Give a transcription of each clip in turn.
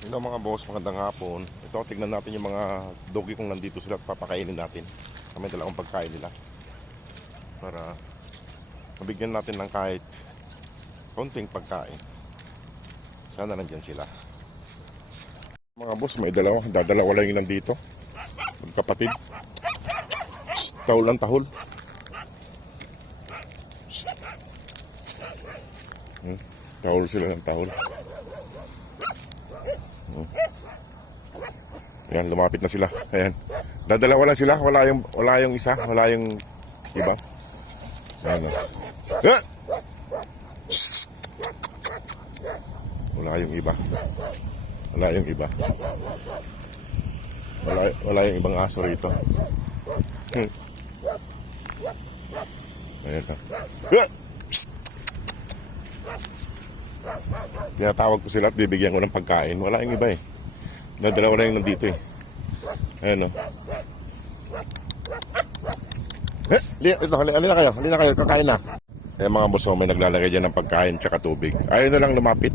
Hello mga boss, magandang hapon. Ito, tignan natin yung mga doggy kung nandito sila at papakainin natin. Kami dalawang pagkain nila para mabigyan natin ng kahit konting pagkain. Sana nandyan sila. Mga boss, may dadalawa lang yung nandito. Magkapatid. Tahol ang tahol. Tahol sila ng tahol. Ayan, lumapit na sila. Ayan. Dadalawa lang sila. Wala yung isa. Wala yung iba. Ayan. Ah! Wala yung iba. Wala yung iba. Wala yung ibang aso rito. Ayan. Ah! Tinatawag ko sila at bibigyan ko ng pagkain. Wala yung iba eh. Dalawa na yung nandito eh. Ayan o. Ito, halina kayo. Halina kayo, kakain na. Eh mga boss, may naglalagay dyan ng pagkain tsaka tubig. Ayaw na lang lumapit.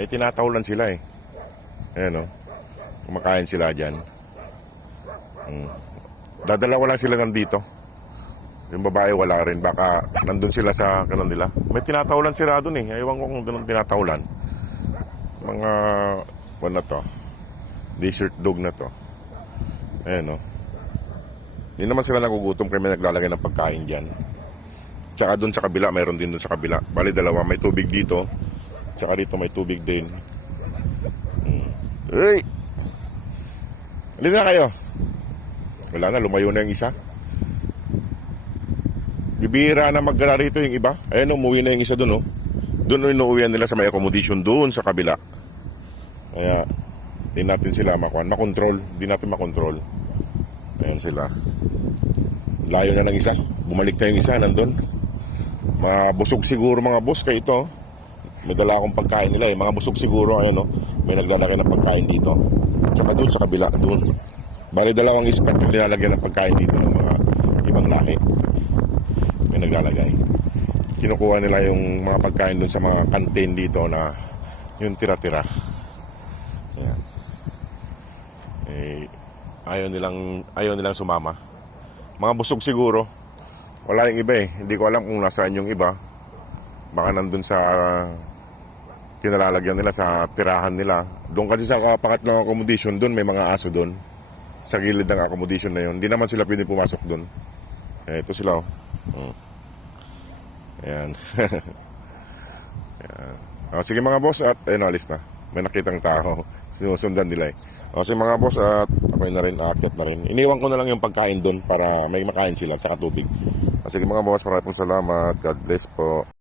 May tinatawalan sila eh. Ayan o. Kumakain sila dyan. Dadalawa lang sila nandito. Yung babae wala rin. Baka nandun sila sa kanon nila. May tinatawalan sila dun eh. Ewan ko kung doon tinatawalan. Mga na to, desert dog na to. Ayan o. Hindi naman sila nagugutom kaya may naglalagay ng pagkain dyan. Tsaka dun sa kabila, mayroon din dun sa kabila. Bali dalawa, may tubig dito. Tsaka dito may tubig din. Hey! Halina na kayo. Wala na, lumayo na yung isa. Bibira na maggala rito yung iba. Ayan, umuwi na yung isa dun, oh. Doon inuuwian nila sa may accommodation doon sa kabila. Kaya, hindi natin sila makontrol. Hindi natin makontrol. Ayan sila. Layo na ng isa. Bumalik na yung isa, nandun. Mabusog siguro mga boss kayo ito. May dala akong pagkain nila eh. Mga busog siguro, ayun, oh. May naglalagay ng pagkain dito. Tsaka doon sa kabila, doon. Bali dalawang spot yung nilalagyan ng pagkain dito ng mga ibang lahi. May naglalagay. Kinukuha nila yung mga pagkain dun sa mga canteen dito na yung tira-tira. Ayan. Eh, ayaw nilang sumama. Mga busog siguro. Wala yung iba eh. Hindi ko alam kung nasaan yung iba. Baka nandun sa kinalalagyan nila, sa tirahan nila. Doon kasi sa pangatlong accommodation, doon may mga aso doon. Sa gilid ng accommodation na yun. Hindi naman sila pwede pumasok doon. Eh, ito sila oh. Ayan. Ayan. O, sige mga boss at ayun, alis na. May nakitang tao. Sinusundan nila eh. O sige mga boss at ako'y na rin, aakyat na rin. Iniwan ko na lang yung pagkain doon para may makain sila tsaka tubig. O, sige mga boss, maraming salamat. God bless po.